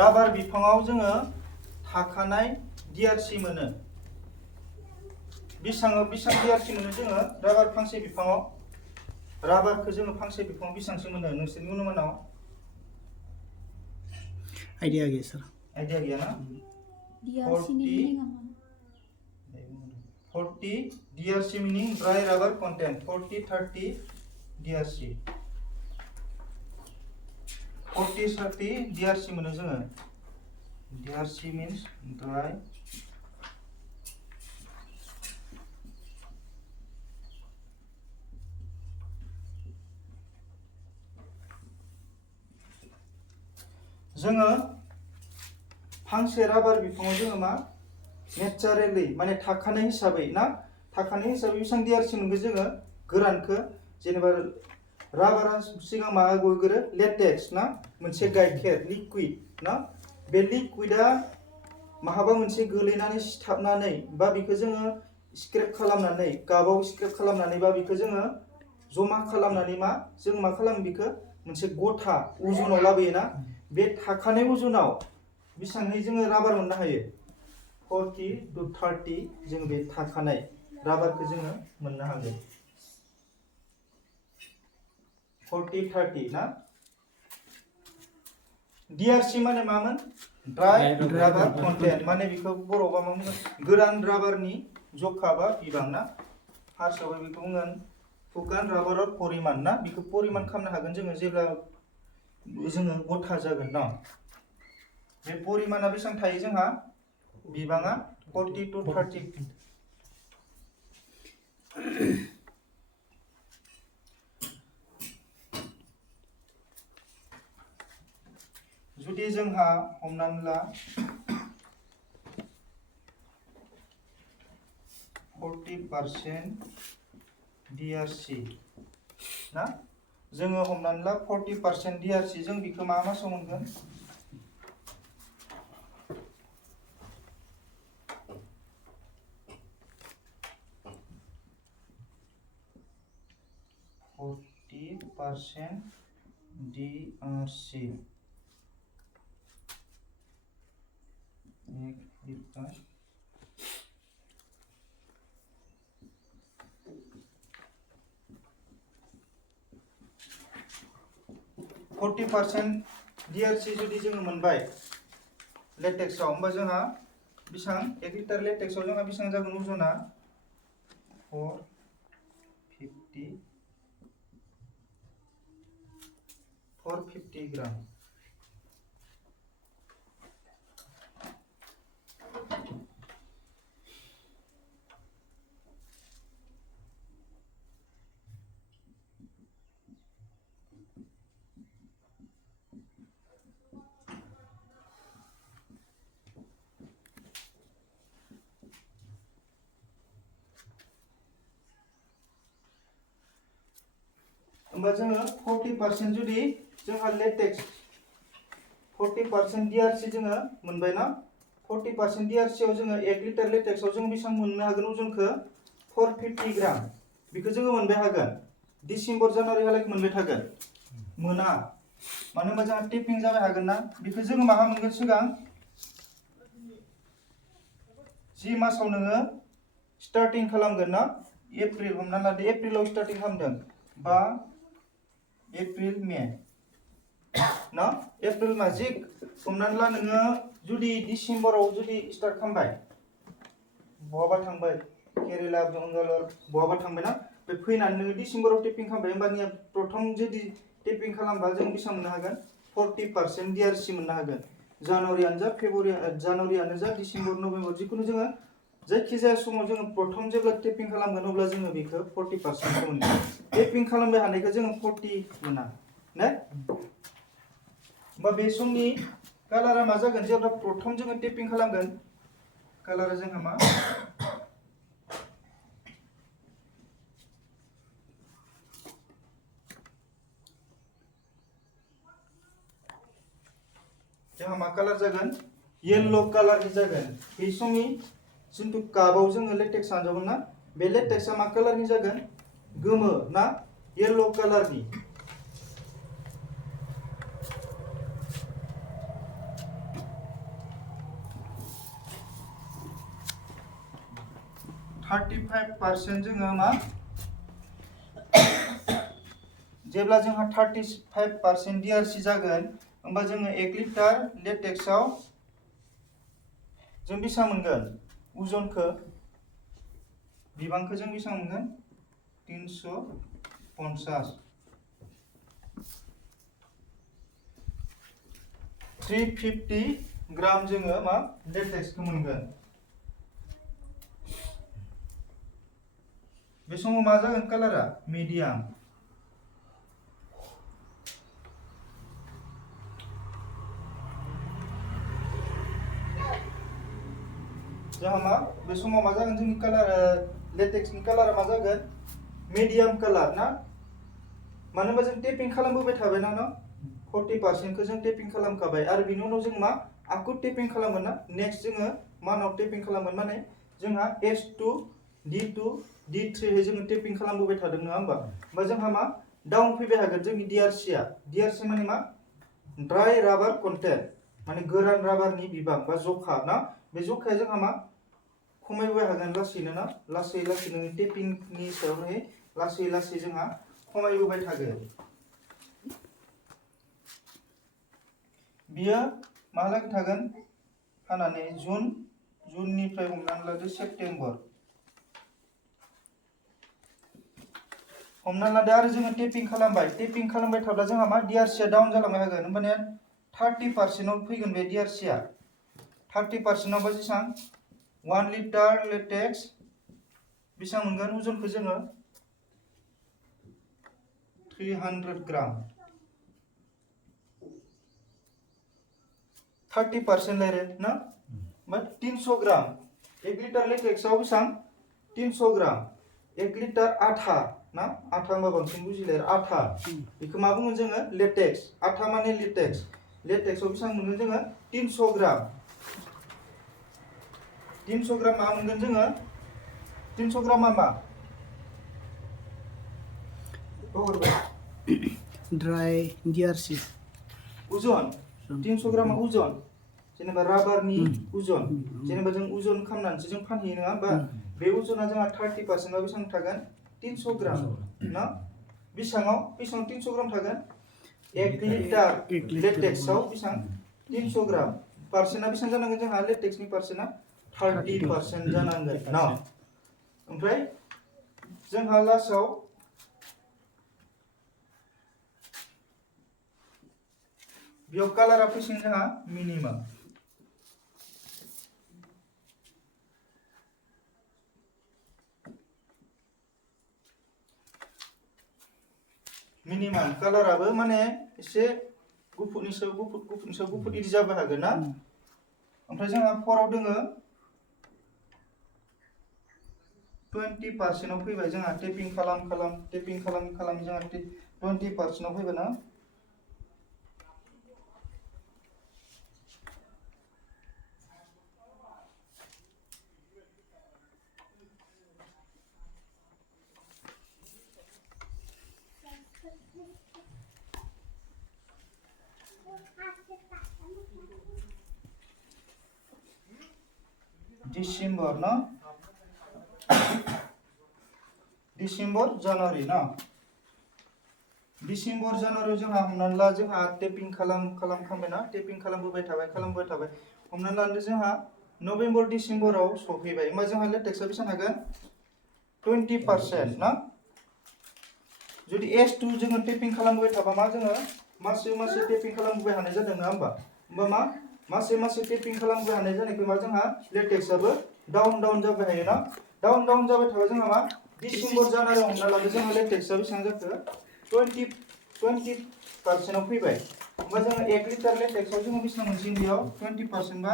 राबार बिफाङाव जोङो थाखानाय DRC मोनो बेसाङाव DRC मोनो जोङो राबार फांसे बिफाङाव राबारखौ जोङो फांसे बिफाङाव बेसांसो मोनो नोंसोरनि अनुमानाव आइडिया गैया सर आइडिया गैया ना DRC नि मिनिंआ मा 40 DRC meaning dry rubber content 40 30 DRC 40 30 DRC मोनो जोङो DRC means dry जोङो फांसे राबार बिफाङाव जोङो मा नेचारेलि माने थाखानाय हिसाबै ना थाखानाय हिसाबै बेसेबां DRC मोनगोन जोङो गोरानखौ जेनेबा राबारा सिगां मा गयगोरो लेटेक्स ना मोनसे गाइखेर लिक्विड ना बे लिक्विडा माहाबा मोनसे गोलैनानै सिथाबनानै बा बेखौ जोङो स्क्रेप खालामनानै गाबाव स्क्रेप खालामनानै बा बेखौ जोङो जमा खालामनानै जों मा खालामो बेखौ मोनसे गथा उजुनाव लाबोयोना बे थाखानाय उजुनाव बेसेबांहै जोङो राबार मोननो हायो 40 to 30 जों बे थाखानाय राबारखौ जोङो मोननो हागोन 40 30 ना DRC माने मामोन ड्राई राबार कन्टेन्ट माने बेखौ बर'आव मा बुङो गोरान राबारनि जखा बा बिबां ना फार्स्टआव बेखौ बुंगोन फुगान राबारर परिमान ना बेखौ परिमान खालामनो हागोन जोङो जेब्ला जोङो गथा जागोन ना बे परिमाना बेसेबां थायो जोंहा बिबाङा 40 to 30 जुदि जोंहा हमनानै ला 40% DRC ना जोङो हमनानै ला 40% DRC जों बेखौ मा मासाव मोनगोन DRC एक लिटर 40% DRC जुदि जोङो मोनबाय लेटेक्सआव होमबा जोंहा बेसेबां 1 लिटार लेटेक्सआव जोंहा बेसेबां जागोन अजना 450 ग्राम होमबा जोङो 40% जुदि जोंहा लेटेक्स 40% DRC जोङो मोनबाय ना 40% DRC आव जोङो 1 लिटार लेटेक्सआव जों बेसेबां मोननो हागोन अजनखौ 450 ग्राम बेखौ जोङो मोनबाय हागोन डिसेम्बर जानुवारि हालागै मोनबाय थागोन मोना मानो होनबा जोंहा टेपिं जाबाय हागोन ना बेखौ जोङो माहा मोनगोन सिगां जि मासाव नोङो स्टार्टिं खालामगोन ना एप्रिल हमना लादो एप्रिलाव स्टार्टिं खालामदों बा एप्रिल मे ना एप्रिल माजिक हमनानै ला नोङो जुदि डिसेम्बराव जुदि स्टार्ट खालामबाय बहाबा थांबाय केरेला बेंगालर बहाबा थांबाय ना बे फैनानै नोङो डिसेम्बराव टेपिं खालामबाय होमबानिया प्रथम जुदि टेपिं खालामबा जों बेसेबां मोननो हागोन 40% DRC मोननो हागोन जानुवारियानो जा फेब्रुवारि जानुवारियानो जा डिसेम्बर नभेम्बर जिखुनु जोङो जायखिजाया समाव जोङो प्रथम जेब्ला टेपिं खालामगोन अब्ला जोङो बेखौ 40% मोनगोन टेपिं खालामबाय हानायखौ जोङो 40 मोना ने होमबा बे समनि कालारा मा जागोन जेब्ला प्रथम जोङो टेपिं खालामगोन कालारा जोंहा मा जोंहा मा कालार जागोन येलो कालारनि जागोन बे समनि जितु कापाव जोङो लेटेक्स आनजागोन ना बे लेटेक्सआ मा कालारनि जागोन गोमो ना येलो कालारनि 35% जोङो मा जेब्ला जोंहा 35% DRC जागोन होमबा जोङो 1 लिटार लेटेक्सआव जों बेसेबां मोनगोन उजनखौ बिबांखौ जों बेसेबां मोनगोन 350 350 ग्राम जोङो मा लेटेक्सखौ मोनगोन बे समाव मा जागोन कालारा मिडियाम जोंहा मा बे समाव मा जागोन जोंनि कालार लेटेक्सनि कालारा मा जागोन मिडियाम कालार ना मानो होनबा जों टेपिं खालामबोबाय थाबाय ना 40% खौ जों टेपिं खालामखाबाय आरो बिनि उनाव जों मा आखु टेपिं खालामगोन ना नेक्स्ट जोङो मानाव टेपिं खालामगोन माने जोंहा S2 D2 D3 हे जोङो टेपिं खालामबोबाय थादों नङा होमबा होमबा जोंहा मा डाउन फैबाय हागोन जोंनि DRC माने मा ड्राई राबार कन्टेन्ट माने गोरान राबारनि बिबां बा जखा ना बे जखाया जोंहा मा खमायबोबाय हागोन लासैनो ना लासै लासैनो टेपिंनि सायावनो लासै लासै जोंहा खमायबोबाय थागोन बियो माहालागै थागोन हानानै जुननिफ्राय हमनानै लादो सेप्तेम्बर हमना लादो आरो जोङो टेपिं खालामबाय थाब्ला जोंहा मा DRC आ डाउन जालांबाय हागोन होमबाने 30% आव फैगोन बे DRC आ 30% आवबा जेसां 1 लिटार लेटेक्स बेसेबां मोनगोन उजनखौ जोङो 300 ग्राम 30% लायरे ना बा 300 ग्राम 1 लिटार लेटेक्सआव बेसेबां 300 ग्राम 1 लिटार आथा ना आथा होनबा बांसिन बुजिलाय आथा बेखौ मा बुङो जोङो लेटेक्स आथा माने लेटेक्सआव बेसेबां मोनगोन जोङो 300 ग्राम 300 ग्राम मा मोनगोन जोङो 300 ग्रामा मा ड्राई DRC उजन 300 ग्रामा उजन जेनेबा राबारनि उजन जेनेबा जों उजन खालामनानैसो जों फानहैयो नङा होमबा बे उजना जोंहा 30% आव बेसेबां थागोन 300 ग्राम ना बेसेबां 300 ग्राम थागोन 1 लिटार लेटेक्सआव बेसेबां 300 ग्राम पारसेन्टआ बेसेबां जानांगोन जोंहा लेटेक्सनि पारसेन्टआ 30% जानांगोन ना ओमफ्राय जोंहा लास्टआव बेयाव कालारा फैसिगोन जोंहा मिनिमाम कालाराबो माने एसे गुफुरनि सायाव गुफुर इदि जाबो हागोन ना ओमफ्राय जोंहा 4 आव दोङो 20% आव फैबाय जोंहा टेपिं खालाम जोंहा 20% आव फैबाय ना डिसेम्बर ना डिसेम्बर जानुवारि ना डिसेम्बर जानुवारियाव जोंहा हमनानै ला जोंहा टेपिं खालामखांबाय ना टेपिं खालामबोबाय थाबाय हमनानै लादो जोंहा नभेम्बर डिसेम्बराव सफैबाय होमबा जोंहा लेटेक्सआ बेसेबां हागोन 20% ना जुदि S2 जोङो टेपिं खालामबोबाय थाबा मा जोङो मासे टेपिं खालामबोबाय हानाय जादों नङा होमबा मा मासे टेपिं खालामबोबाय हानाय जानायखौ मा जोंहा लेटेक्सआबो डाउन जाबाय हायो ना डाउन जाबाय थाबा जोंहा मा डिसेम्बर जानुवारियाव हमना लादो जोंहा लेटेक्सआ बेसेबां जाखो 20% आव फैबाय होमबा जोङो 1 लिटार लेटेक्सआव जोङो बेसेबां मोनसिगोन बेयाव 20% बा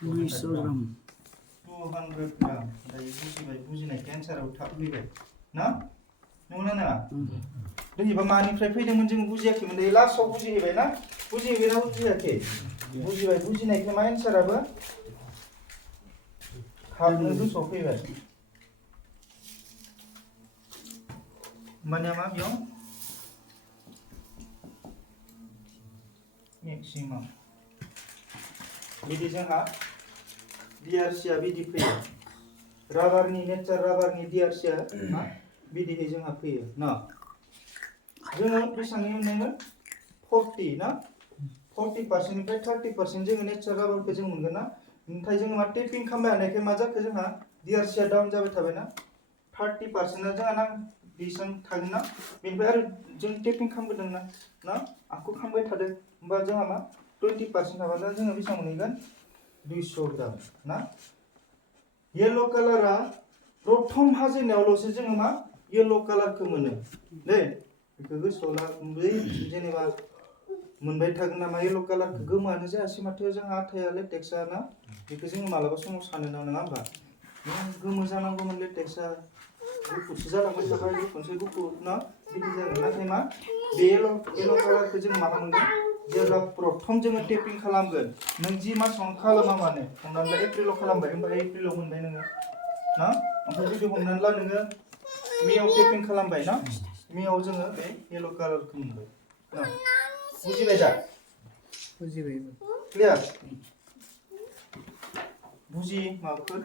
200 ग्राम 200 ग्राम दायो बुजिनायखाय एन्साराव थाब फैबाय ना नंगौना नङा दोनैबा मानिफ्राय फैदोंमोन जों बुजियाखैमोन दायो लास्टआव बुजिहैबाय ना बुजियाखै बुजिबाय बुजिनायखाय मा एन्साराबो थाबनो गोसोआव फैबाय होमबानिया मा बेयाव मेक्सिमाम बिदि जोंहा DRC आ बिदि फैयो राबारनि नेचार राबारनि DRC ना बिदिहै जोंहा फैयो ना जोङो बेसेबांनि मोननायमोन 40 ना 40% निफ्राय 30% जोङो नेचार राबारखौ जों मोनगोन ना ओमफ्राय जोङो मा टेपिं खालामबाय हानायखाय मा जाखो जोंहा DRC आ डाउन जाबाय थाबायना 30% आ जोंहा ना बेसेबां थागोन ना बेनिफ्राय आरो जों टेपिं खालामबोदों ना आखु खालामबाय थादों होमबा जोंहा मा 20% थाबानो जोङो बेसेबां मोनहैगोन 200 ग्राम ना येलो कालारा प्रथम हाजेनायावल'सो जोङो मा येलो कालारखौ मोनो दे बेखौ गोसोआव ला बै जेनेबा मोनबाय थागोन नामा येलो कालारखौ गोमानो जायासै माथो जोंहा आथाया लेटेक्सआ ना बेखौ जोङो मालाबा समाव सानो ना नङा होमबा गोमो जानांगौमोन लेटेक्सआ गुफुरसो जालांबाय थाबाय गुफुरसो गुफुर ना बिदि जागोन नाथाय मा बे येलो कालारखौ जों माहा मोनगोन जेब्ला प्रथम जोङो टेपिं खालामगोन नों जि मासावनो खालामा मानो हमनानै ला एप्रिलाव खालामबाय होमबा एप्रिलाव मोनबाय नोङो ना ओमफ्राय जुदि हमनानै ला नोङो मेआव टेपिं खालामबाय ना मेआव जोङो बे येलो कालारखौ मोनबाय ना बुजिबाय दा बुजिबाय क्लियार बुजि माबाफोर